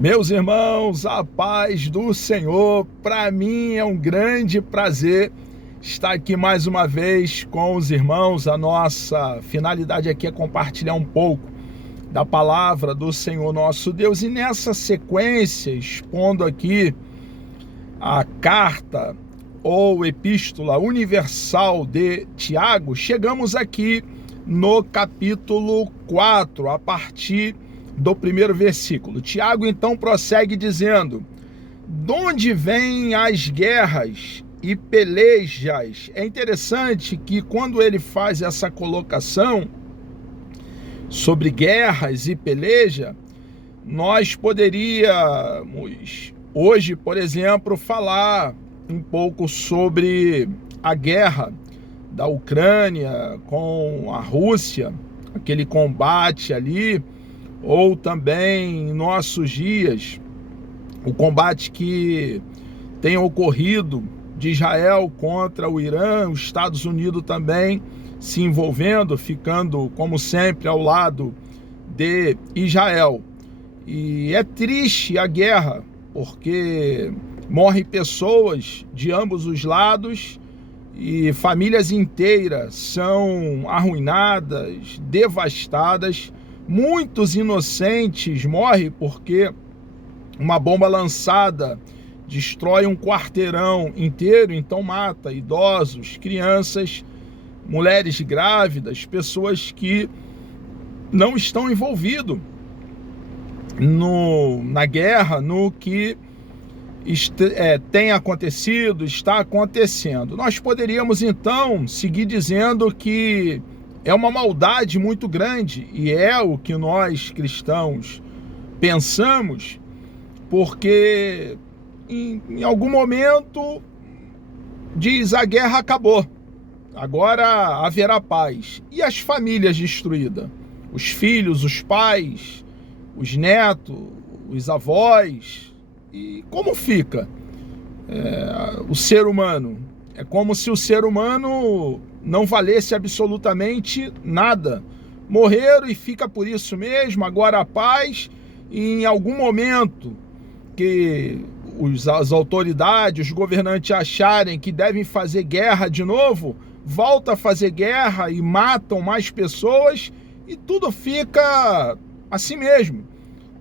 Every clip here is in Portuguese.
Meus irmãos, a paz do Senhor, para mim é um grande prazer estar aqui mais uma vez com os irmãos. A nossa finalidade aqui é compartilhar um pouco da palavra do Senhor nosso Deus, e nessa sequência, expondo aqui a carta ou epístola universal de Tiago, chegamos aqui no capítulo 4, a partir do primeiro versículo. Tiago então prossegue dizendo: "Donde vêm as guerras e pelejas?" É interessante que quando ele faz essa colocação sobre guerras e peleja, nós poderíamos hoje, por exemplo, falar um pouco sobre a guerra da Ucrânia com a Rússia, aquele combate ali, ou também em nossos dias, o combate que tem ocorrido de Israel contra o Irã, os Estados Unidos também se envolvendo, ficando, como sempre, ao lado de Israel. E é triste a guerra, porque morrem pessoas de ambos os lados e famílias inteiras são arruinadas, devastadas. Muitos inocentes morrem porque uma bomba lançada destrói um quarteirão inteiro, então mata idosos, crianças, mulheres grávidas, pessoas que não estão envolvidas na guerra, no que tem acontecido, está acontecendo. Nós poderíamos então seguir dizendo que é uma maldade muito grande, e é o que nós cristãos pensamos, porque em algum momento diz: a guerra acabou, agora haverá paz. E as famílias destruídas? Os filhos, os pais, os netos, os avós. E como fica o ser humano? É como se o ser humano não valesse absolutamente nada. Morreram e fica por isso mesmo, agora a paz. E em algum momento que as autoridades, os governantes acharem que devem fazer guerra de novo, volta a fazer guerra e matam mais pessoas, e tudo fica assim mesmo.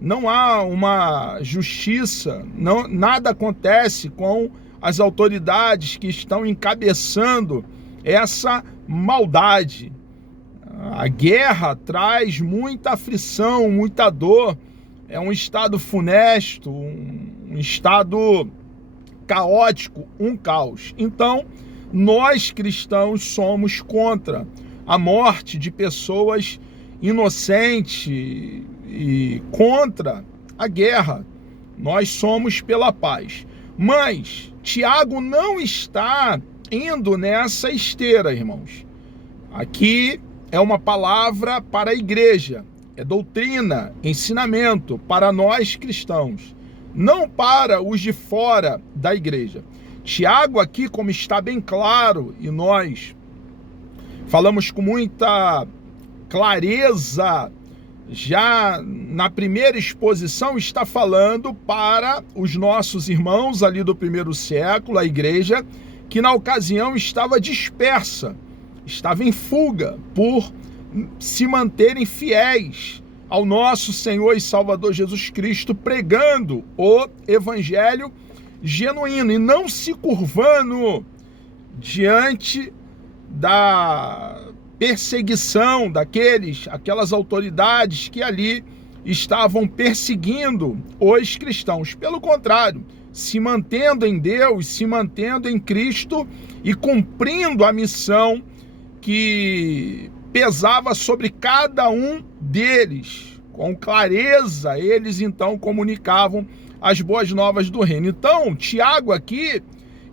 Não há uma justiça, nada acontece com as autoridades que estão encabeçando essa maldade. A guerra traz muita aflição, muita dor. É um estado funesto, um estado caótico, um caos. Então, nós cristãos somos contra a morte de pessoas inocentes e contra a guerra. Nós somos pela paz. Mas Tiago não está indo nessa esteira, irmãos. Aqui é uma palavra para a igreja, é doutrina, ensinamento para nós cristãos, não para os de fora da igreja. Tiago aqui, como está bem claro, e nós falamos com muita clareza já na primeira exposição, está falando para os nossos irmãos ali do primeiro século, a igreja que na ocasião estava dispersa, estava em fuga por se manterem fiéis ao nosso Senhor e Salvador Jesus Cristo, pregando o evangelho genuíno e não se curvando diante da perseguição aquelas autoridades que ali estavam perseguindo os cristãos. Pelo contrário, se mantendo em Deus, se mantendo em Cristo e cumprindo a missão que pesava sobre cada um deles. Com clareza, eles então comunicavam as boas novas do reino. Então, Tiago aqui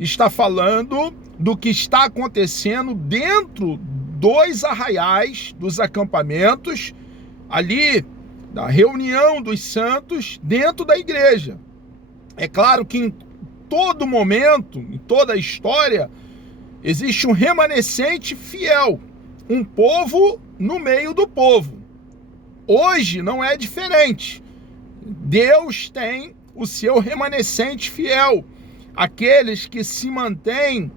está falando do que está acontecendo dentro dos arraiais, dos acampamentos, ali da reunião dos santos dentro da igreja. É claro que em todo momento, em toda a história, existe um remanescente fiel, um povo no meio do povo. Hoje não é diferente. Deus tem o seu remanescente fiel, aqueles que se mantêm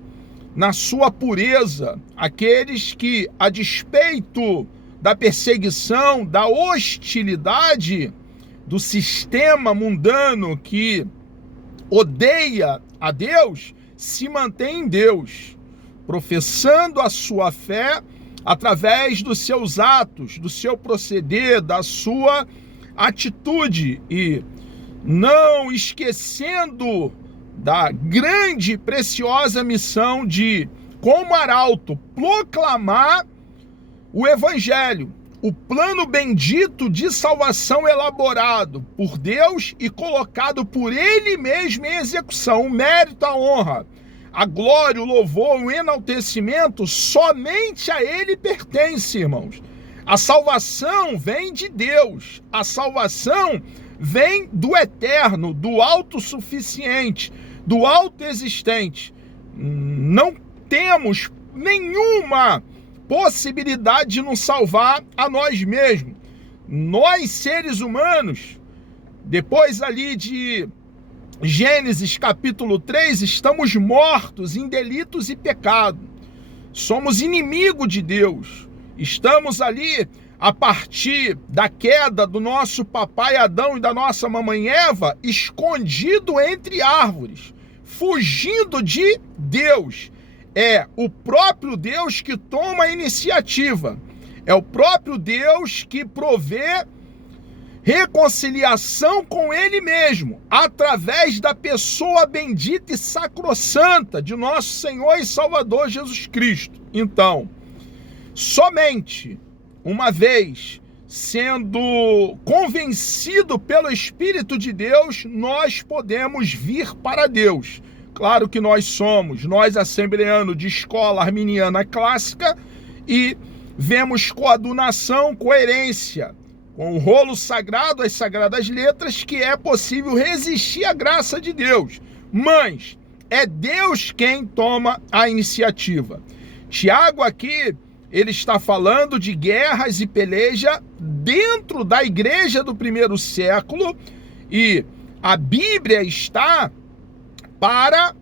na sua pureza, aqueles que, a despeito da perseguição, da hostilidade do sistema mundano que odeia a Deus, se mantém em Deus, professando a sua fé através dos seus atos, do seu proceder, da sua atitude, e não esquecendo da grande e preciosa missão de, como arauto, proclamar o Evangelho, o plano bendito de salvação elaborado por Deus e colocado por Ele mesmo em execução. O mérito, a honra, a glória, o louvor, o enaltecimento, somente a Ele pertence, irmãos. A salvação vem de Deus, a salvação vem do eterno, do autossuficiente, do autoexistente. Não temos nenhuma possibilidade de nos salvar a nós mesmos. Nós, seres humanos, depois ali de Gênesis capítulo 3, estamos mortos em delitos e pecado. Somos inimigos de Deus. Estamos ali, a partir da queda do nosso papai Adão e da nossa mamãe Eva, escondido entre árvores, fugindo de Deus. É o próprio Deus que toma a iniciativa. É o próprio Deus que provê reconciliação com Ele mesmo, através da pessoa bendita e sacrossanta de nosso Senhor e Salvador Jesus Cristo. Então, somente uma vez sendo convencido pelo Espírito de Deus, nós podemos vir para Deus. Claro que nós assembleanos de escola arminiana clássica, e vemos coadunação, coerência com o rolo sagrado, as sagradas letras, que é possível resistir à graça de Deus. Mas é Deus quem toma a iniciativa. Tiago aqui, ele está falando de guerras e peleja dentro da igreja do primeiro século, e a Bíblia está para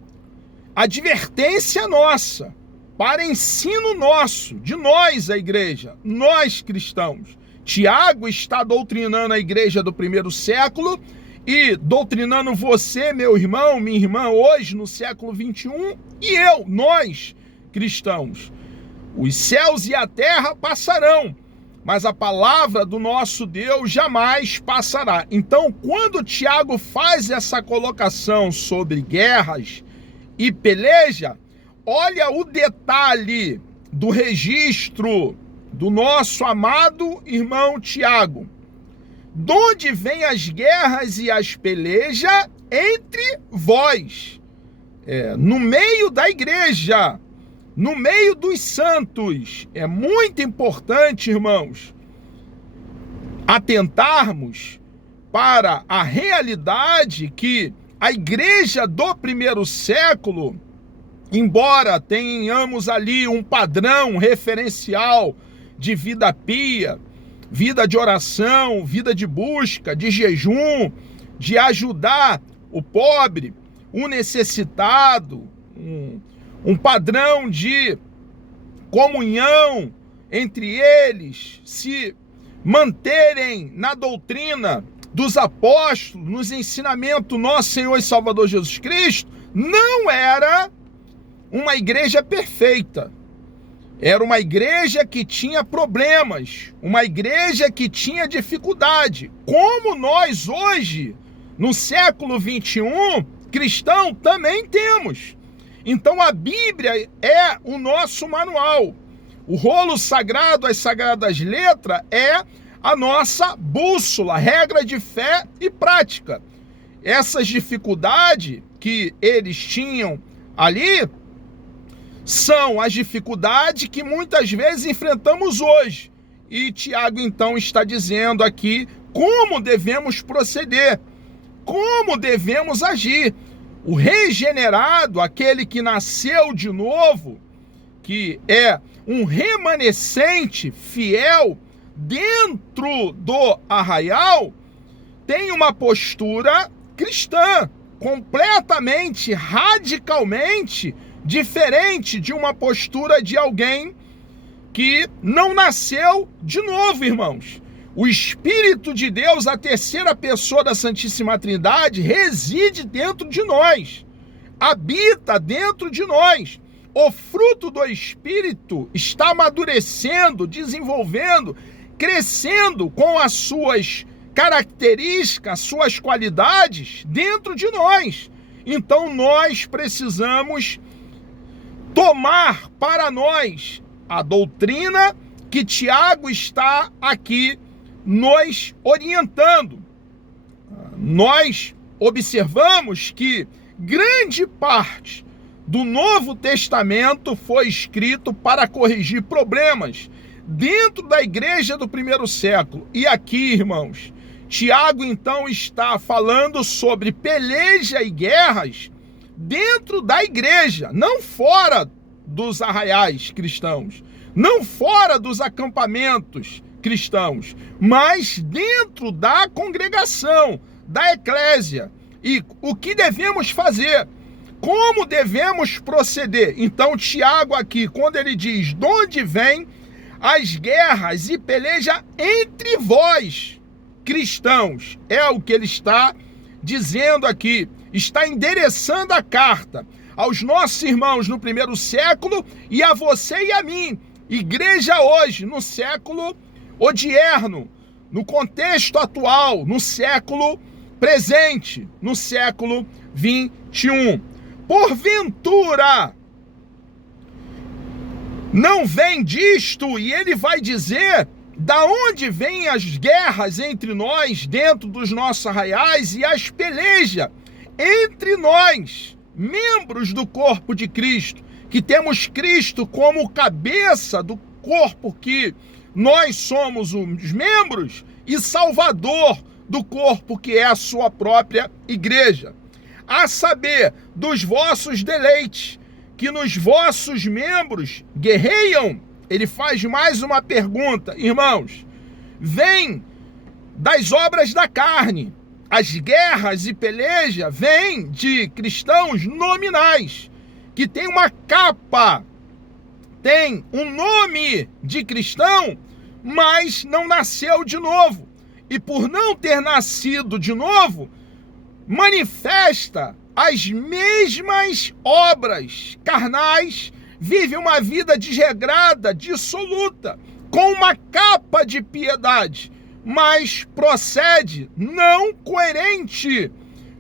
advertência nossa, para ensino nosso, de nós, a igreja, nós cristãos. Tiago está doutrinando a igreja do primeiro século e doutrinando você, meu irmão, minha irmã, hoje no século 21, e nós cristãos. Os céus e a terra passarão, mas a palavra do nosso Deus jamais passará. Então, quando Tiago faz essa colocação sobre guerras e peleja, olha o detalhe do registro do nosso amado irmão Tiago. De onde vêm as guerras e as pelejas entre vós? No meio da igreja, no meio dos santos. É muito importante, irmãos, atentarmos para a realidade que a igreja do primeiro século, embora tenhamos ali um padrão referencial de vida pia, vida de oração, vida de busca, de jejum, de ajudar o pobre, o necessitado, um padrão de comunhão entre eles, se manterem na doutrina dos apóstolos, nos ensinamentos do nosso Senhor e Salvador Jesus Cristo, não era uma igreja perfeita. Era uma igreja que tinha problemas, uma igreja que tinha dificuldade, como nós hoje, no século 21, cristão, também temos. Então a Bíblia é o nosso manual. O rolo sagrado, as sagradas letras, é a nossa bússola, regra de fé e prática. Essas dificuldades que eles tinham ali são as dificuldades que muitas vezes enfrentamos hoje. E Tiago então está dizendo aqui como devemos proceder, como devemos agir. O regenerado, aquele que nasceu de novo, que é um remanescente fiel dentro do arraial, tem uma postura cristã, completamente, radicalmente diferente de uma postura de alguém que não nasceu de novo, irmãos. O Espírito de Deus, a terceira pessoa da Santíssima Trindade, reside dentro de nós, habita dentro de nós. O fruto do Espírito está amadurecendo, desenvolvendo, crescendo com as suas características, suas qualidades dentro de nós. Então nós precisamos tomar para nós a doutrina que Tiago está aqui nos orientando. Nós observamos que grande parte do Novo Testamento foi escrito para corrigir problemas dentro da igreja do primeiro século. E aqui, irmãos, Tiago então está falando sobre peleja e guerras dentro da igreja, não fora dos arraiais cristãos, não fora dos acampamentos cristãos, mas dentro da congregação, da eclésia. E o que devemos fazer? Como devemos proceder? Então Tiago aqui, quando ele diz de onde vêm as guerras e peleja entre vós, cristãos, é o que ele está dizendo aqui, está endereçando a carta aos nossos irmãos no primeiro século e a você e a mim, igreja hoje, no século odierno, no contexto atual, no século presente, no século 21. Porventura, não vem disto, e ele vai dizer da onde vêm as guerras entre nós, dentro dos nossos arraiais, e as pelejas entre nós, membros do corpo de Cristo, que temos Cristo como cabeça do corpo que nós somos os membros, e Salvador do corpo que é a sua própria igreja. A saber, dos vossos deleites, que nos vossos membros guerreiam. Ele faz mais uma pergunta, irmãos. Vem das obras da carne. As guerras e pelejas vêm de cristãos nominais, que tem uma capa, tem um nome de cristão, mas não nasceu de novo. E por não ter nascido de novo, manifesta as mesmas obras carnais, vive uma vida desregrada, dissoluta, com uma capa de piedade, mas procede não coerente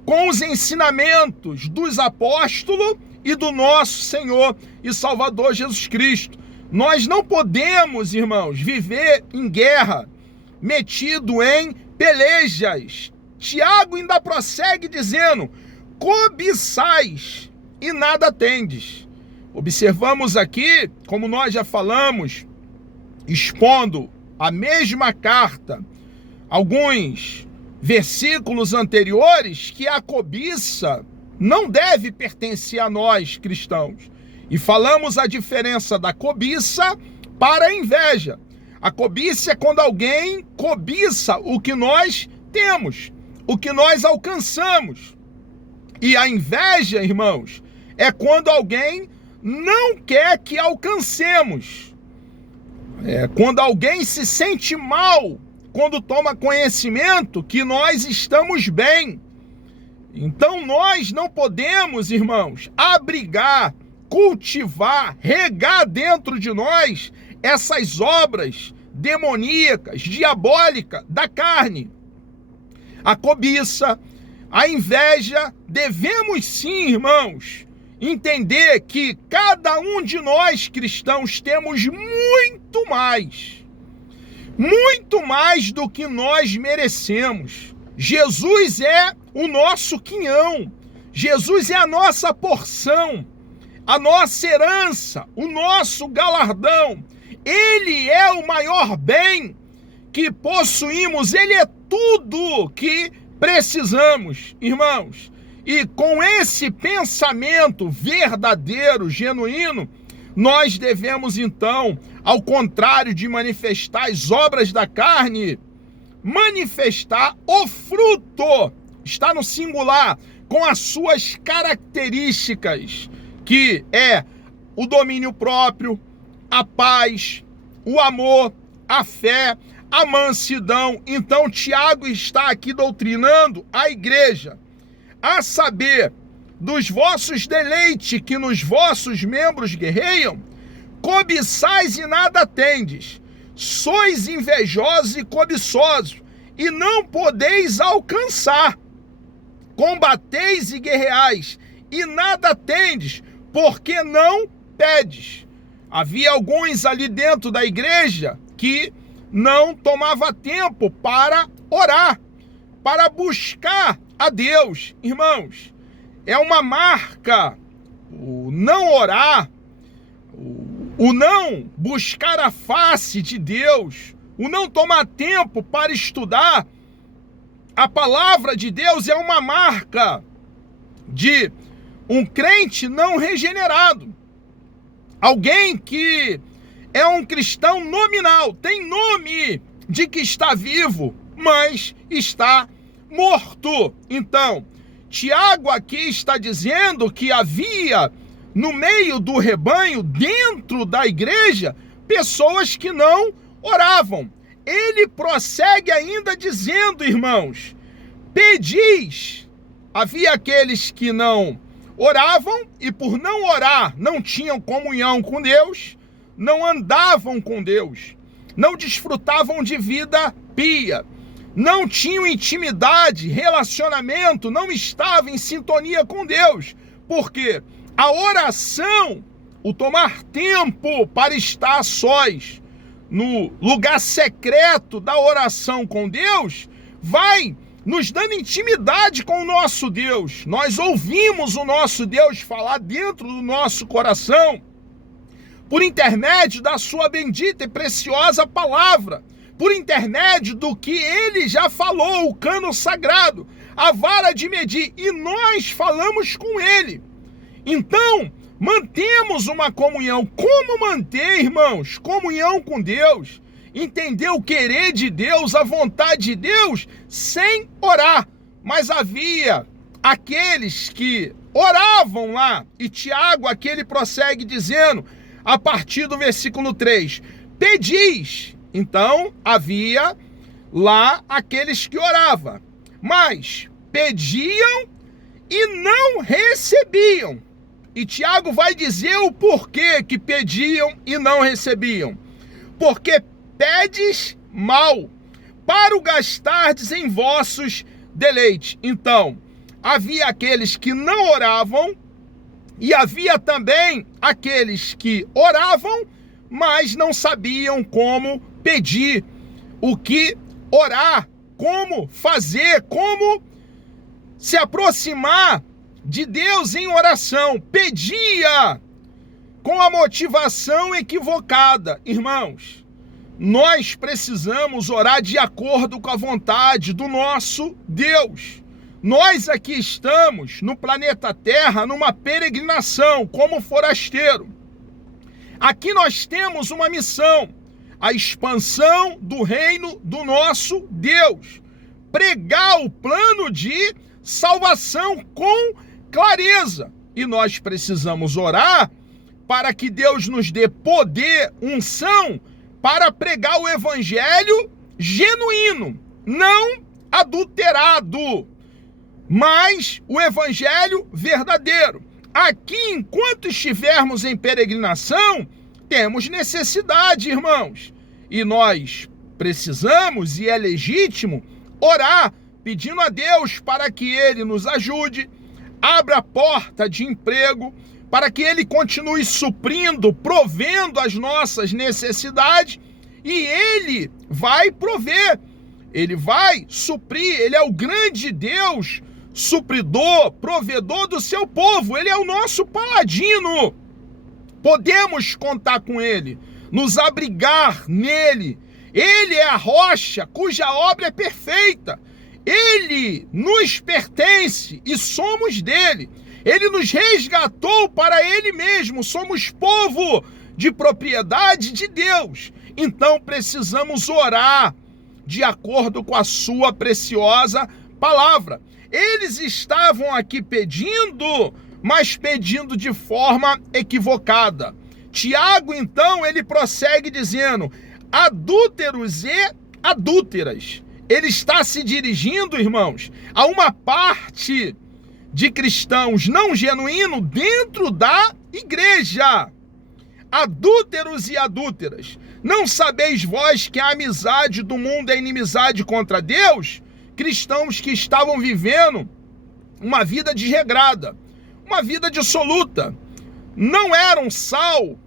com os ensinamentos dos apóstolos e do nosso Senhor e Salvador Jesus Cristo. Nós não podemos, irmãos, viver em guerra, metido em pelejas. Tiago ainda prossegue dizendo: cobiçais e nada tendes. Observamos aqui, como nós já falamos, expondo a mesma carta, alguns versículos anteriores, que a cobiça não deve pertencer a nós cristãos. E falamos a diferença da cobiça para a inveja. A cobiça é quando alguém cobiça o que nós temos, o que nós alcançamos. E a inveja, irmãos, é quando alguém não quer que alcancemos. É quando alguém se sente mal, quando toma conhecimento que nós estamos bem. Então nós não podemos, irmãos, abrigar, cultivar, regar dentro de nós essas obras demoníacas, diabólicas da carne. A cobiça, a inveja, devemos sim, irmãos, entender que cada um de nós cristãos temos muito mais do que nós merecemos. Jesus é o nosso quinhão, Jesus é a nossa porção, a nossa herança, o nosso galardão. Ele é o maior bem que possuímos, ele é tudo que precisamos, irmãos. E com esse pensamento verdadeiro, genuíno, nós devemos então, ao contrário de manifestar as obras da carne, manifestar o fruto, está no singular, com as suas características, que é o domínio próprio, a paz, o amor, a fé, a mansidão. Então Tiago está aqui doutrinando a igreja, a saber, dos vossos deleites que nos vossos membros guerreiam, cobiçais e nada tendes, sois invejosos e cobiçosos, e não podeis alcançar. Combateis e guerreais, e nada tendes, porque não pedes. Havia alguns ali dentro da igreja que não tomava tempo para orar, para buscar a Deus. Irmãos, é uma marca o não orar, o não buscar a face de Deus, o não tomar tempo para estudar a palavra de Deus, é uma marca de um crente não regenerado. Alguém que é um cristão nominal, tem nome de que está vivo, mas está morto. Então, Tiago aqui está dizendo que havia no meio do rebanho, dentro da igreja, pessoas que não oravam. Ele prossegue ainda dizendo, irmãos, pedis. Havia aqueles que não oravam e por não orar não tinham comunhão com Deus, não andavam com Deus, não desfrutavam de vida pia, não tinham intimidade, relacionamento, não estavam em sintonia com Deus. Por quê? A oração, o tomar tempo para estar a sós, no lugar secreto da oração com Deus, vai nos dando intimidade com o nosso Deus. Nós ouvimos o nosso Deus falar dentro do nosso coração, por intermédio da sua bendita e preciosa palavra, por intermédio do que ele já falou, o cano sagrado, a vara de medir, e nós falamos com ele. Então, mantemos uma comunhão. Como manter, irmãos, comunhão com Deus? Entender o querer de Deus, a vontade de Deus, sem orar. Mas havia aqueles que oravam lá, e Tiago aqui ele prossegue dizendo, a partir do versículo 3, pedis. Então, havia lá aqueles que oravam, mas pediam e não recebiam. E Tiago vai dizer o porquê que pediam e não recebiam. Porque pedes mal, para o gastardes em vossos deleites. Então, havia aqueles que não oravam, e havia também aqueles que oravam, mas não sabiam como pedir, o que orar, como fazer, como se aproximar de Deus em oração. Pedia com a motivação equivocada. Irmãos, nós precisamos orar de acordo com a vontade do nosso Deus. Nós aqui estamos no planeta Terra numa peregrinação como forasteiro. Aqui nós temos uma missão, a expansão do reino do nosso Deus. Pregar o plano de salvação com clareza. E nós precisamos orar para que Deus nos dê poder, unção, para pregar o evangelho genuíno, não adulterado, mas o evangelho verdadeiro. Aqui, enquanto estivermos em peregrinação, temos necessidade, irmãos, e nós precisamos, e é legítimo, orar, pedindo a Deus para que Ele nos ajude, abra a porta de emprego, para que Ele continue suprindo, provendo as nossas necessidades, e Ele vai prover, Ele vai suprir. Ele é o grande Deus, supridor, provedor do seu povo. Ele é o nosso paladino. Podemos contar com Ele, nos abrigar nele. Ele é a rocha cuja obra é perfeita. Ele nos pertence e somos dele. Ele nos resgatou para ele mesmo. Somos povo de propriedade de Deus. Então precisamos orar de acordo com a sua preciosa palavra. Eles estavam aqui pedindo, mas pedindo de forma equivocada. Tiago, então, ele prossegue dizendo: adúlteros e adúlteras. Ele está se dirigindo, irmãos, a uma parte de cristãos não genuínos dentro da igreja. Adúlteros e adúlteras, não sabeis vós que a amizade do mundo é inimizade contra Deus? Cristãos que estavam vivendo uma vida desregrada, uma vida dissoluta, não eram sal,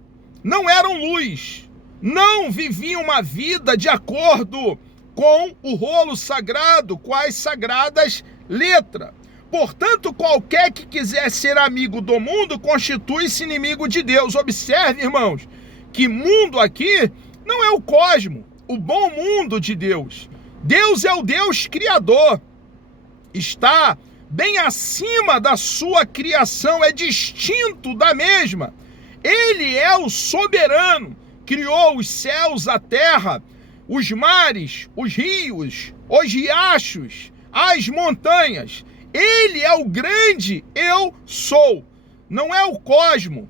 não eram luz, não viviam uma vida de acordo com o rolo sagrado, com as sagradas letras. Portanto, qualquer que quiser ser amigo do mundo constitui-se inimigo de Deus. Observe, irmãos, que mundo aqui não é o cosmo, o bom mundo de Deus. Deus é o Deus criador, está bem acima da sua criação, é distinto da mesma. Ele é o soberano, criou os céus, a terra, os mares, os rios, os riachos, as montanhas. Ele é o grande eu sou, não é o cosmo,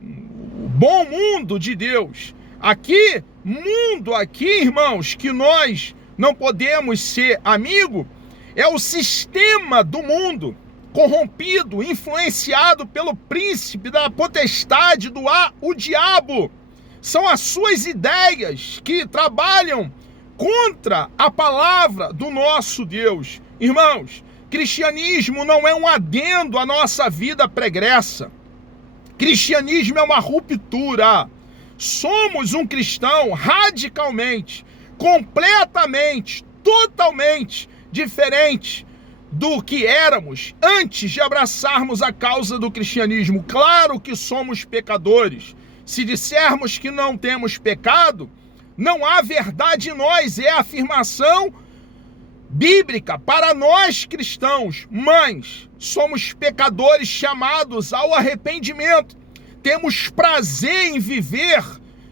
o bom mundo de Deus. Aqui, mundo aqui, irmãos, que nós não podemos ser amigo, é o sistema do mundo, corrompido, influenciado pelo príncipe da potestade do ar, o diabo. São as suas ideias que trabalham contra a palavra do nosso Deus. Irmãos, cristianismo não é um adendo à nossa vida pregressa. Cristianismo é uma ruptura. Somos um cristão radicalmente, completamente, totalmente diferente do que éramos antes de abraçarmos a causa do cristianismo. Claro que somos pecadores. Se dissermos que não temos pecado, não há verdade em nós, é a afirmação bíblica para nós cristãos, mas somos pecadores chamados ao arrependimento. Temos prazer em viver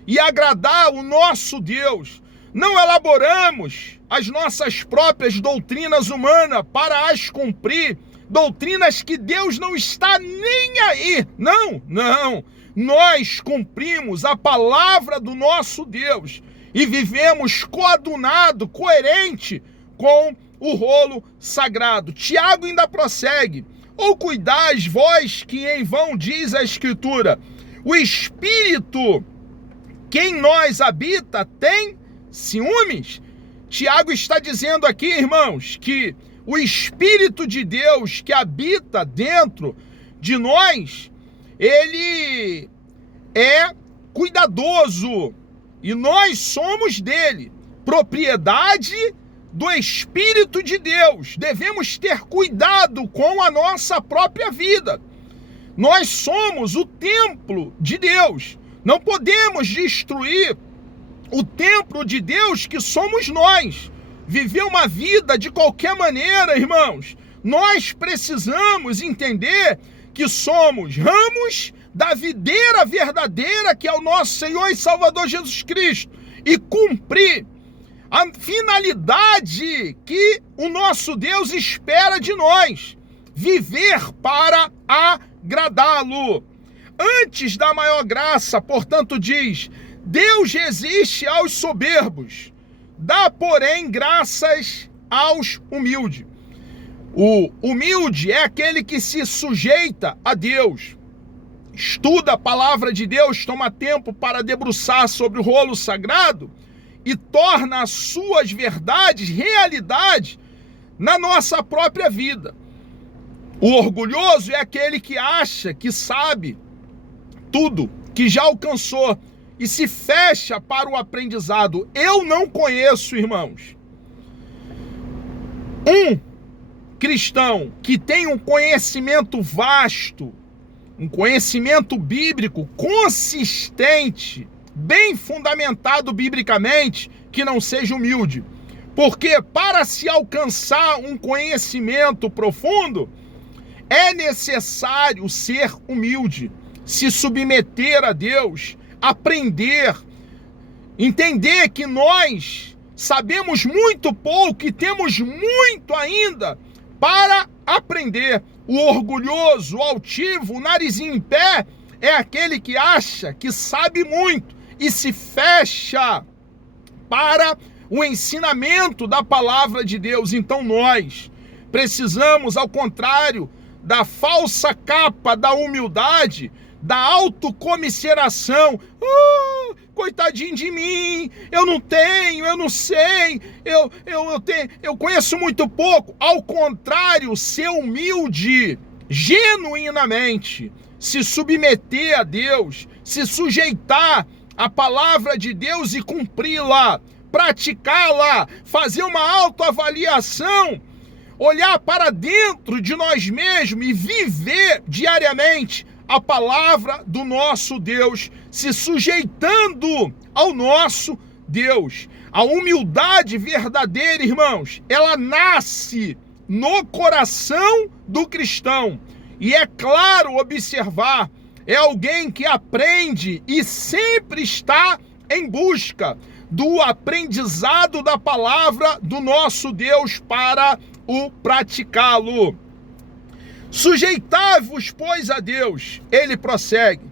e agradar o nosso Deus. Não elaboramos as nossas próprias doutrinas humanas para as cumprir, doutrinas que Deus não está nem aí. Não, não. Nós cumprimos a palavra do nosso Deus e vivemos coadunado, coerente com o rolo sagrado. Tiago ainda prossegue: ou cuidais vós que em vão diz a Escritura, o Espírito que em nós habita tem ciúmes? Tiago está dizendo aqui, irmãos, que o Espírito de Deus que habita dentro de nós, ele é cuidadoso e nós somos dele, propriedade do Espírito de Deus. Devemos ter cuidado com a nossa própria vida. Nós somos o templo de Deus. Não podemos destruir o templo de Deus que somos nós. Viver uma vida de qualquer maneira, irmãos. Nós precisamos entender que somos ramos da videira verdadeira, que é o nosso Senhor e Salvador Jesus Cristo, e cumprir a finalidade que o nosso Deus espera de nós: viver para agradá-lo. Antes da maior graça, portanto, diz: Deus resiste aos soberbos, dá, porém, graças aos humildes. O humilde é aquele que se sujeita a Deus, estuda a palavra de Deus, toma tempo para debruçar sobre o rolo sagrado e torna as suas verdades realidade na nossa própria vida. O orgulhoso é aquele que acha que sabe tudo, que já alcançou e se fecha para o aprendizado. Eu não conheço, irmãos, um cristão que tem um conhecimento vasto, um conhecimento bíblico consistente, bem fundamentado biblicamente, que não seja humilde. Porque para se alcançar um conhecimento profundo, é necessário ser humilde, se submeter a Deus, aprender, entender que nós sabemos muito pouco e temos muito ainda para aprender. O orgulhoso, o altivo, o narizinho em pé, é aquele que acha que sabe muito e se fecha para o ensinamento da palavra de Deus. Então nós precisamos, ao contrário da falsa capa da humildade, da autocomiseração, coitadinho de mim, eu não tenho, eu não sei, eu conheço muito pouco. Ao contrário, ser humilde, genuinamente, se submeter a Deus, se sujeitar à palavra de Deus e cumpri-la, praticá-la, fazer uma autoavaliação, olhar para dentro de nós mesmos e viver diariamente a palavra do nosso Deus, se sujeitando ao nosso Deus. A humildade verdadeira, irmãos, ela nasce no coração do cristão. E é claro observar, é alguém que aprende e sempre está em busca do aprendizado da palavra do nosso Deus para o praticá-lo. Sujeitai-vos, pois, a Deus. Ele prossegue.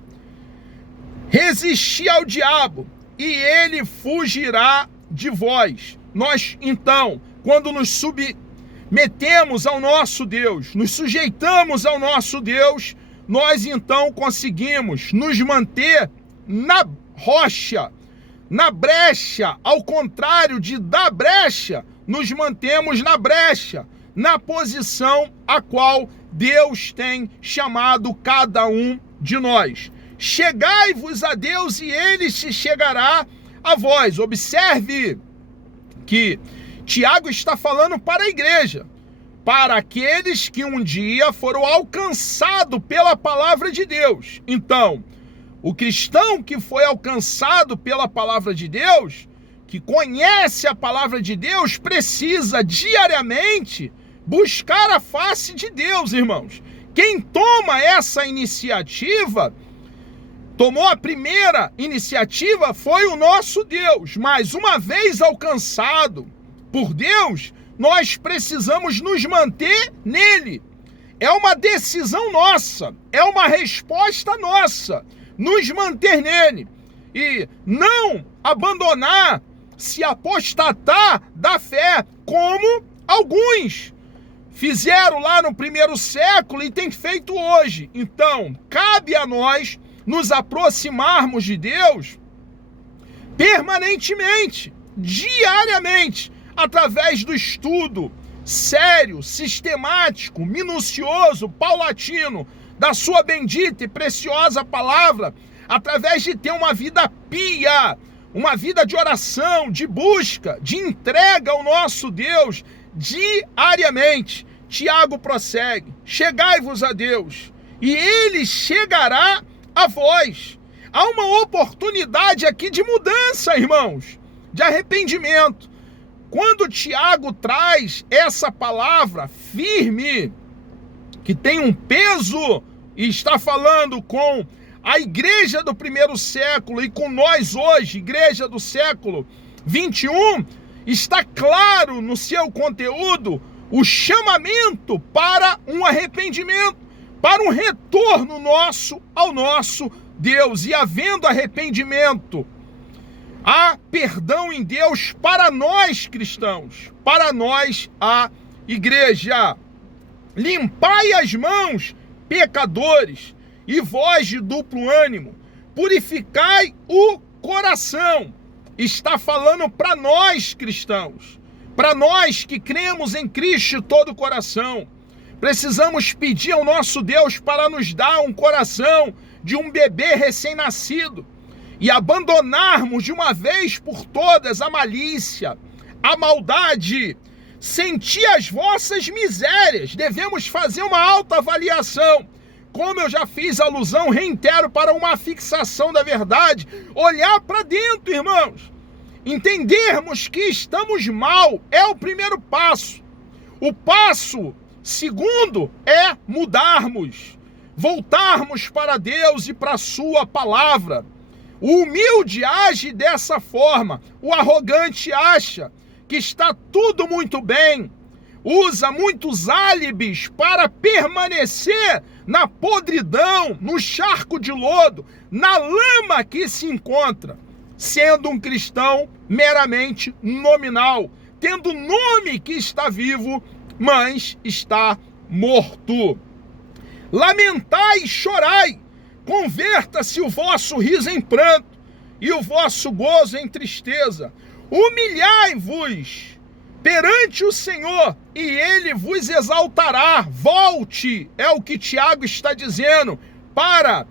Resisti ao diabo e ele fugirá de vós. Nós, então, quando nos submetemos ao nosso Deus, nos sujeitamos ao nosso Deus, nós então conseguimos nos manter na rocha, na brecha. Ao contrário de da brecha, nos mantemos na brecha, na posição a qual Deus tem chamado cada um de nós. Chegai-vos a Deus e ele se chegará a vós. Observe que Tiago está falando para a igreja, para aqueles que um dia foram alcançados pela palavra de Deus. Então, o cristão que foi alcançado pela palavra de Deus, que conhece a palavra de Deus, precisa diariamente buscar a face de Deus, irmãos. Quem toma essa iniciativa, tomou a primeira iniciativa, foi o nosso Deus. Mas uma vez alcançado por Deus, nós precisamos nos manter nele. É uma decisão nossa, é uma resposta nossa, nos manter nele. E não abandonar, se apostatar da fé, como alguns fizeram lá no primeiro século e tem feito hoje. Então, cabe a nós nos aproximarmos de Deus permanentemente, diariamente, através do estudo sério, sistemático, minucioso, paulatino, da sua bendita e preciosa palavra, através de ter uma vida pia, uma vida de oração, de busca, de entrega ao nosso Deus diariamente. Tiago prossegue: chegai-vos a Deus e ele chegará a vós. Há uma oportunidade aqui de mudança, irmãos, de arrependimento. Quando Tiago traz essa palavra firme, que tem um peso, e está falando com a igreja do primeiro século e com nós hoje, igreja do século 21, está claro no seu conteúdo o chamamento para um arrependimento, para um retorno nosso ao nosso Deus. E havendo arrependimento, há perdão em Deus para nós cristãos, para nós a igreja. Limpai as mãos, pecadores, e vós de duplo ânimo, purificai o coração. Está falando para nós cristãos, para nós que cremos em Cristo de todo o coração. Precisamos pedir ao nosso Deus para nos dar um coração de um bebê recém-nascido e abandonarmos de uma vez por todas a malícia, a maldade. Sentir as vossas misérias. Devemos fazer uma autoavaliação. Como eu já fiz alusão, reitero, para uma fixação da verdade, olhar para dentro, irmãos. Entendermos que estamos mal é o primeiro passo. O passo segundo é mudarmos, voltarmos para Deus e para a sua palavra. O humilde age dessa forma, o arrogante acha que está tudo muito bem, usa muitos álibis para permanecer na podridão, no charco de lodo, na lama que se encontra, sendo um cristão meramente nominal, tendo nome que está vivo, mas está morto. Lamentai e chorai, converta-se o vosso riso em pranto e o vosso gozo em tristeza. Humilhai-vos perante o Senhor e ele vos exaltará. Volte, é o que Tiago está dizendo para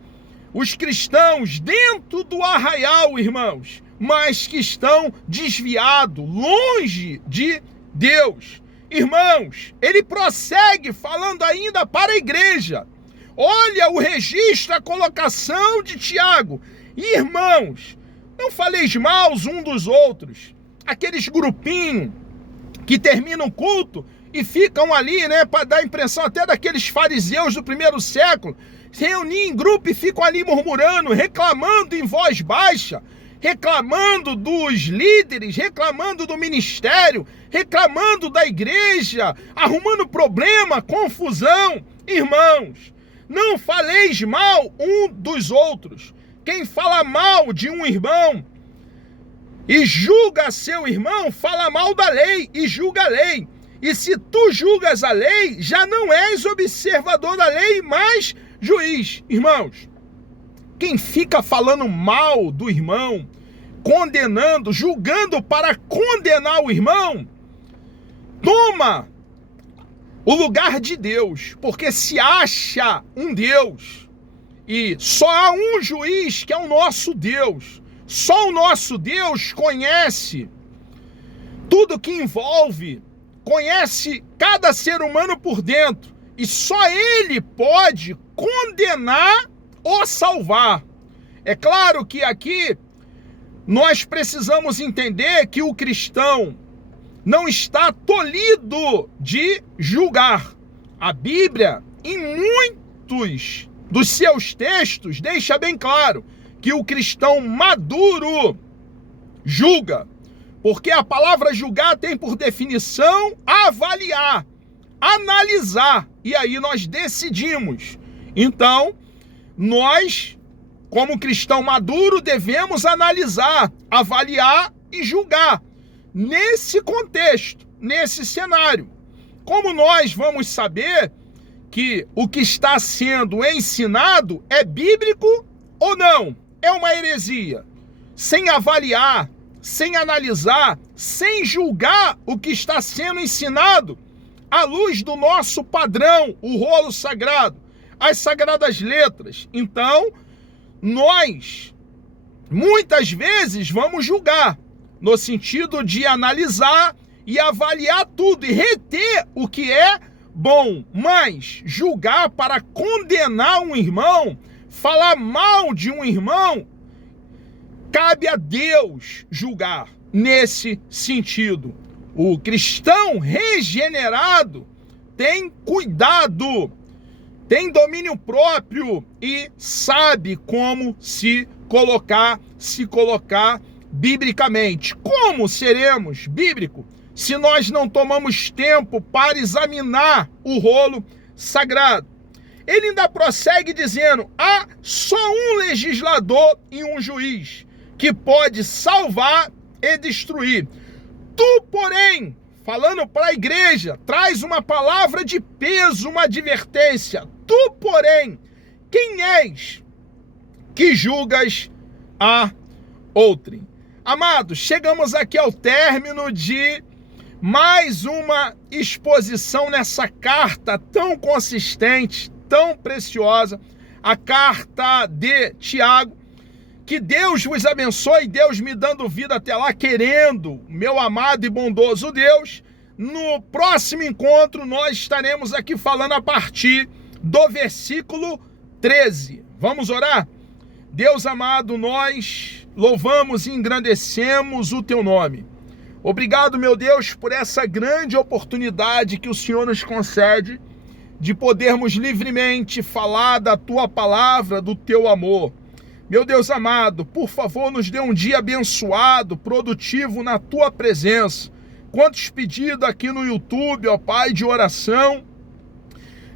os cristãos dentro do arraial, irmãos, mas que estão desviados, longe de Deus. Irmãos, ele prossegue falando ainda para a igreja. Olha o registro, a colocação de Tiago. Irmãos, não faleis mal uns dos outros. Aqueles grupinhos que terminam o culto e ficam ali, né, para dar a impressão até daqueles fariseus do primeiro século, se reunir em grupo e ficam ali murmurando, reclamando em voz baixa, reclamando dos líderes, reclamando do ministério, reclamando da igreja, arrumando problema, confusão. Irmãos, não faleis mal um dos outros. Quem fala mal de um irmão e julga seu irmão, fala mal da lei e julga a lei. E se tu julgas a lei, já não és observador da lei, mas juiz. Irmãos, quem fica falando mal do irmão, condenando, julgando para condenar o irmão, toma o lugar de Deus, porque se acha um Deus, e só há um juiz que é o nosso Deus. Só o nosso Deus conhece tudo que envolve, conhece cada ser humano por dentro, e só Ele pode condenar ou salvar. É claro que aqui nós precisamos entender que o cristão não está tolhido de julgar. A Bíblia, em muitos dos seus textos, deixa bem claro que o cristão maduro julga, porque a palavra julgar tem por definição avaliar, analisar, e aí nós decidimos. Então, nós, como cristão maduro, devemos analisar, avaliar e julgar. Nesse contexto, nesse cenário, como nós vamos saber que o que está sendo ensinado é bíblico ou não? É uma heresia. Sem avaliar, sem analisar, sem julgar o que está sendo ensinado à luz do nosso padrão, o rolo sagrado, as sagradas letras. Então, nós, muitas vezes, vamos julgar, no sentido de analisar e avaliar tudo e reter o que é bom, mas julgar para condenar um irmão, falar mal de um irmão, cabe a Deus julgar nesse sentido. O cristão regenerado tem cuidado, tem domínio próprio e sabe como se colocar biblicamente. Como seremos bíblicos se nós não tomamos tempo para examinar o rolo sagrado? Ele ainda prossegue dizendo: há só um legislador e um juiz que pode salvar e destruir. Tu, porém, falando para a igreja, traz uma palavra de peso, uma advertência. Tu, porém, quem és que julgas a outrem? Amados, chegamos aqui ao término de mais uma exposição nessa carta tão consistente, tão preciosa, a carta de Tiago. Que Deus vos abençoe, Deus me dando vida até lá, querendo, meu amado e bondoso Deus. No próximo encontro nós estaremos aqui falando a partir do versículo 13. Vamos orar? Deus amado, nós louvamos e engrandecemos o teu nome. Obrigado, meu Deus, por essa grande oportunidade que o Senhor nos concede de podermos livremente falar da tua palavra, do teu amor. Meu Deus amado, por favor, nos dê um dia abençoado, produtivo na tua presença. Quantos pedidos aqui no YouTube, ó Pai, de oração.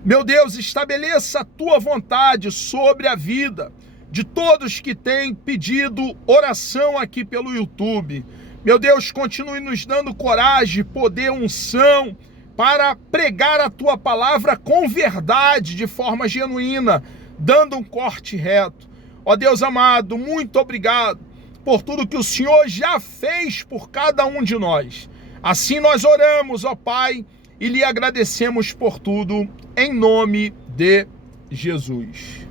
Meu Deus, estabeleça a tua vontade sobre a vida de todos que têm pedido oração aqui pelo YouTube. Meu Deus, continue nos dando coragem, poder, unção, para pregar a tua palavra com verdade, de forma genuína, dando um corte reto. Ó Deus amado, muito obrigado por tudo que o Senhor já fez por cada um de nós. Assim nós oramos, ó Pai, e lhe agradecemos por tudo, em nome de Jesus.